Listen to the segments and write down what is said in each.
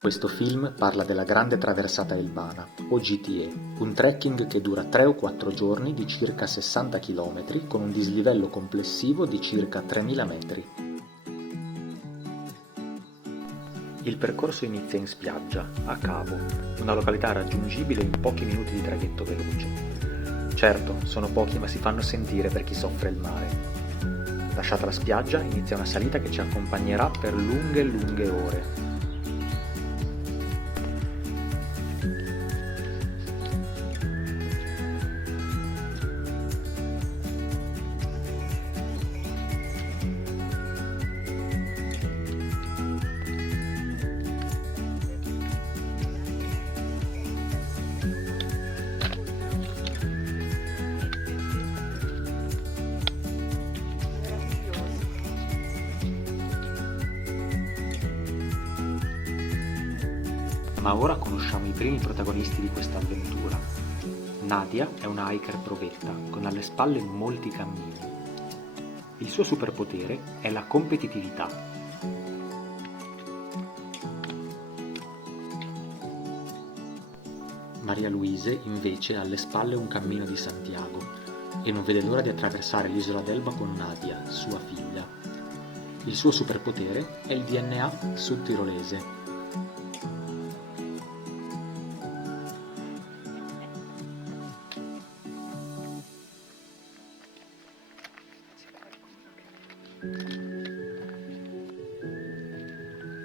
Questo film parla della Grande Traversata Elbana, o GTE, un trekking che dura 3 o 4 giorni di circa 60 km con un dislivello complessivo di circa 3000 metri. Il percorso inizia in spiaggia, a Cavo, una località raggiungibile in pochi minuti di traghetto veloce. Certo, sono pochi ma si fanno sentire per chi soffre il mare. Lasciata la spiaggia, inizia una salita che ci accompagnerà per lunghe lunghe ore. Ma ora conosciamo i primi protagonisti di questa avventura. Nadia è una hiker provetta, con alle spalle molti cammini. Il suo superpotere è la competitività. Maria Luise invece ha alle spalle un cammino di Santiago e non vede l'ora di attraversare l'isola d'Elba con Nadia, sua figlia. Il suo superpotere è il DNA sudtirolese.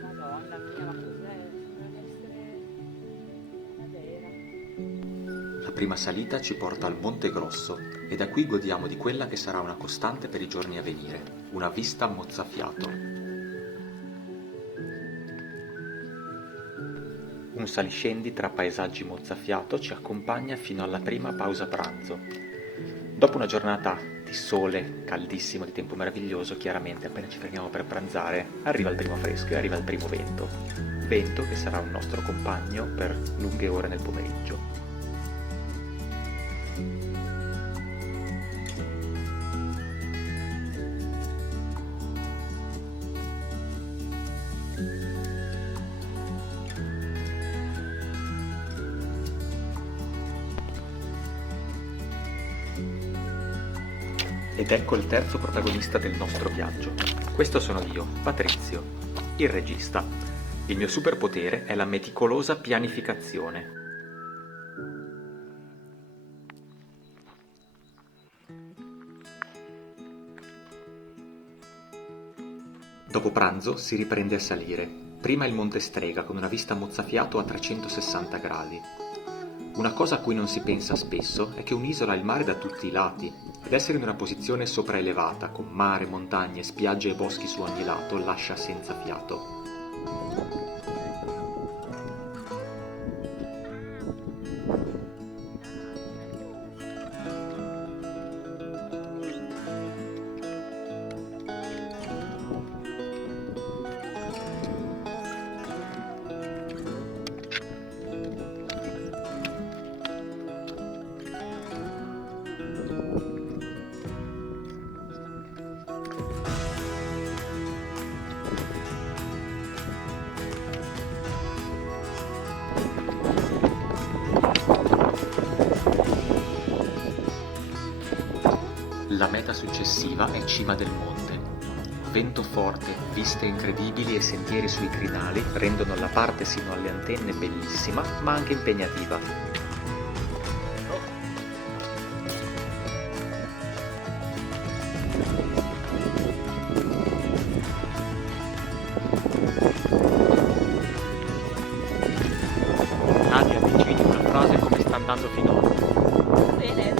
Madonna mia, ma cos'è? Deve essere una vera. La prima salita ci porta al Monte Grosso e da qui godiamo di quella che sarà una costante per i giorni a venire, una vista mozzafiato. Un saliscendi tra paesaggi mozzafiato ci accompagna fino alla prima pausa pranzo. Dopo una giornata di sole caldissimo, di tempo meraviglioso, chiaramente appena ci fermiamo per pranzare arriva il primo fresco e arriva il primo vento. Vento che sarà un nostro compagno per lunghe ore nel pomeriggio. Ed ecco il terzo protagonista del nostro viaggio. Questo sono io, Patrizio, il regista. Il mio superpotere è la meticolosa pianificazione. Dopo pranzo si riprende a salire. Prima il Monte Strega con una vista mozzafiato a 360 gradi. Una cosa a cui non si pensa spesso è che un'isola ha il mare da tutti i lati, ed essere in una posizione sopraelevata, con mare, montagne, spiagge e boschi su ogni lato, lascia senza fiato. La meta successiva è Cima del Monte. Vento forte, viste incredibili e sentieri sui crinali rendono la parte sino alle antenne bellissima, ma anche impegnativa. Nadia, dici in una frase come sta andando finora. Bene.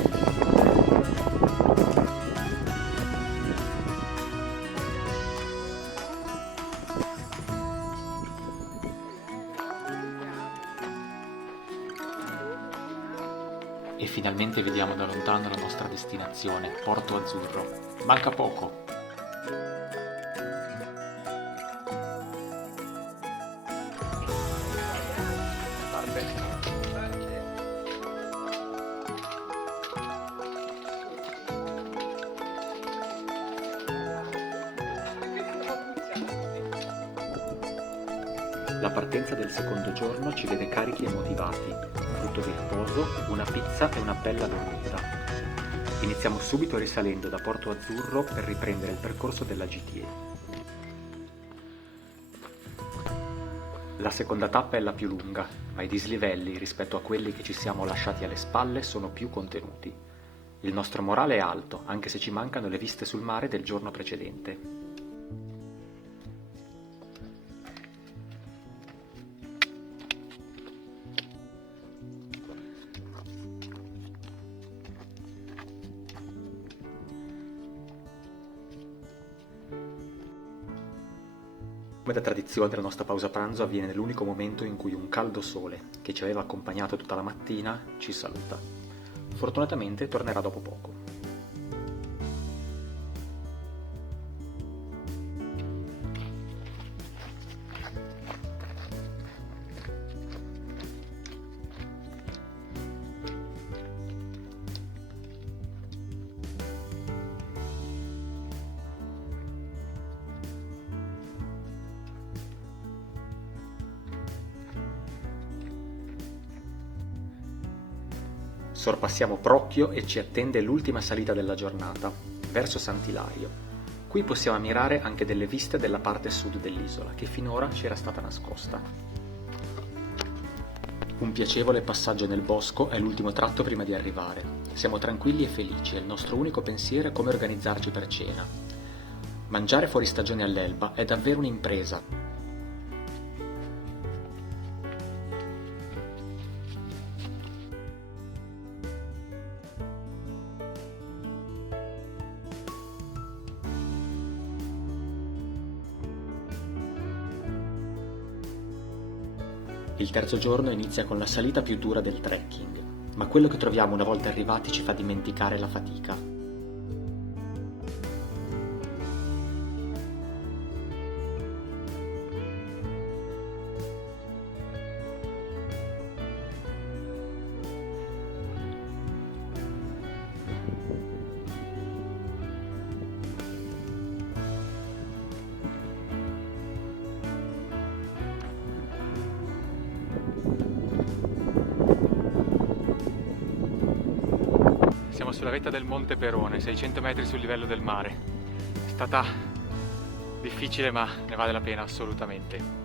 E finalmente vediamo da lontano la nostra destinazione, Porto Azzurro. Manca poco. La partenza del secondo giorno ci vede carichi e motivati, frutto di riposo, una pizza e una bella dormita. Iniziamo subito risalendo da Porto Azzurro per riprendere il percorso della GTA. La seconda tappa è la più lunga, ma i dislivelli rispetto a quelli che ci siamo lasciati alle spalle sono più contenuti. Il nostro morale è alto, anche se ci mancano le viste sul mare del giorno precedente. Come da tradizione la nostra pausa pranzo avviene nell'unico momento in cui un caldo sole, che ci aveva accompagnato tutta la mattina, ci saluta. Fortunatamente tornerà dopo poco. Sorpassiamo Procchio e ci attende l'ultima salita della giornata, verso Sant'Ilario. Qui possiamo ammirare anche delle viste della parte sud dell'isola, che finora ci era stata nascosta. Un piacevole passaggio nel bosco è l'ultimo tratto prima di arrivare. Siamo tranquilli e felici e il nostro unico pensiero è come organizzarci per cena. Mangiare fuori stagione all'Elba è davvero un'impresa. Il terzo giorno inizia con la salita più dura del trekking, ma quello che troviamo una volta arrivati ci fa dimenticare la fatica. Siamo sulla vetta del Monte Perone, 600 metri sul livello del mare. È stata difficile, ma ne vale la pena assolutamente.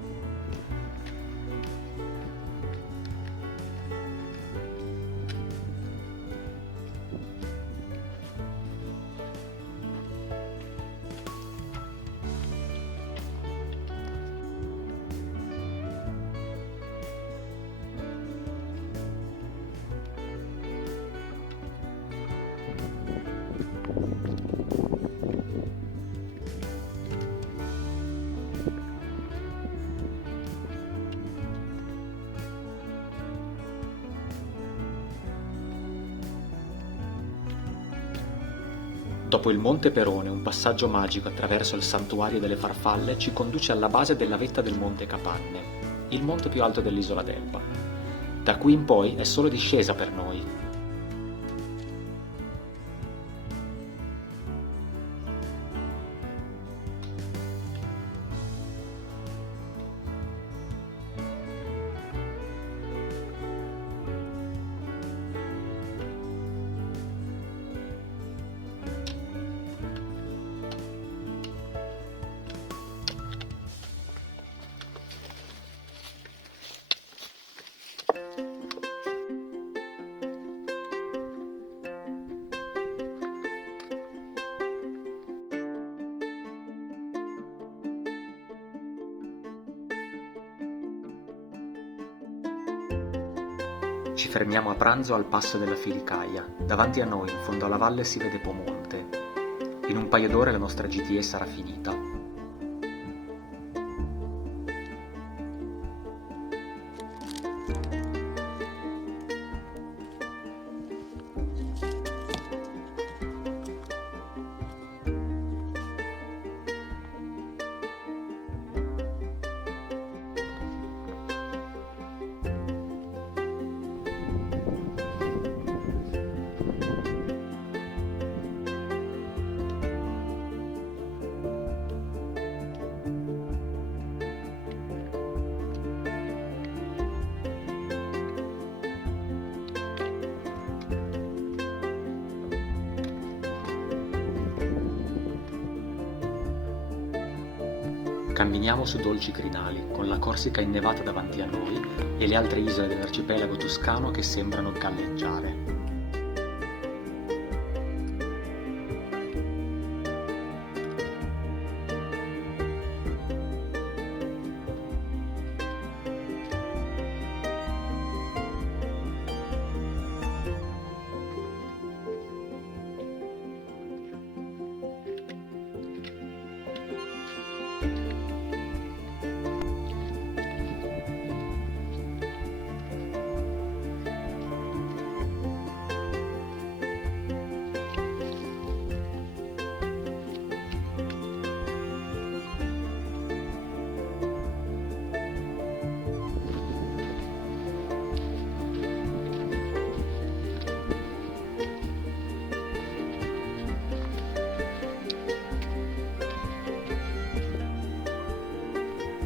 Dopo il Monte Perone, un passaggio magico attraverso il Santuario delle Farfalle ci conduce alla base della vetta del Monte Capanne, il monte più alto dell'isola d'Elba. Da qui in poi è solo discesa per noi. Ci fermiamo a pranzo al passo della Filicaia. Davanti a noi, in fondo alla valle, si vede Pomonte. In un paio d'ore la nostra GTA sarà finita. Camminiamo su dolci crinali, con la Corsica innevata davanti a noi e le altre isole dell'arcipelago toscano che sembrano galleggiare.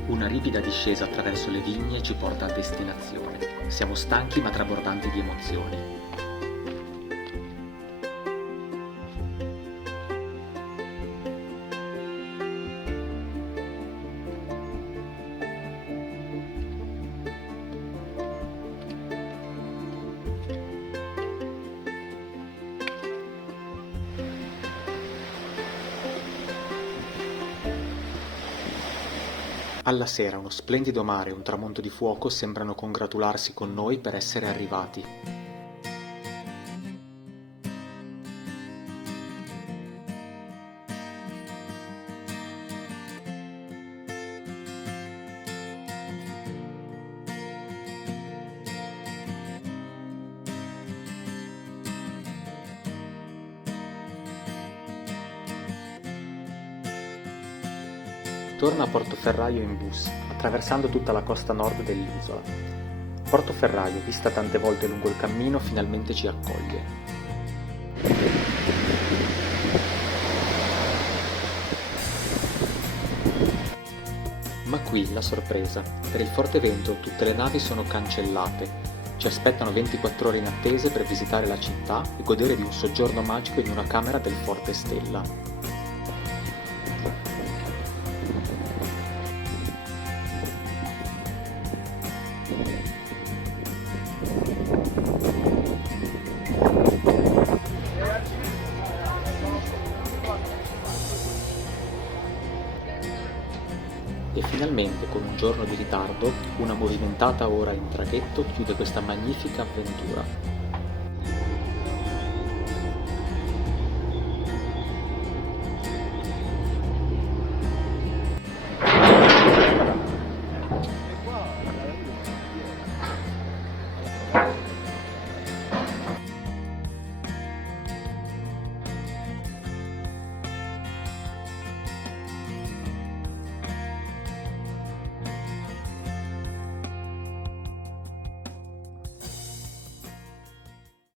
Una ripida discesa attraverso le vigne ci porta a destinazione. Siamo stanchi ma trabordanti di emozioni. Alla sera uno splendido mare e un tramonto di fuoco sembrano congratularsi con noi per essere arrivati. Torna a Portoferraio in bus, attraversando tutta la costa nord dell'isola. Portoferraio, vista tante volte lungo il cammino, finalmente ci accoglie. Ma qui la sorpresa. Per il forte vento tutte le navi sono cancellate. Ci aspettano 24 ore in attesa per visitare la città e godere di un soggiorno magico in una camera del Forte Stella. E finalmente, con un giorno di ritardo, una movimentata ora in traghetto chiude questa magnifica avventura.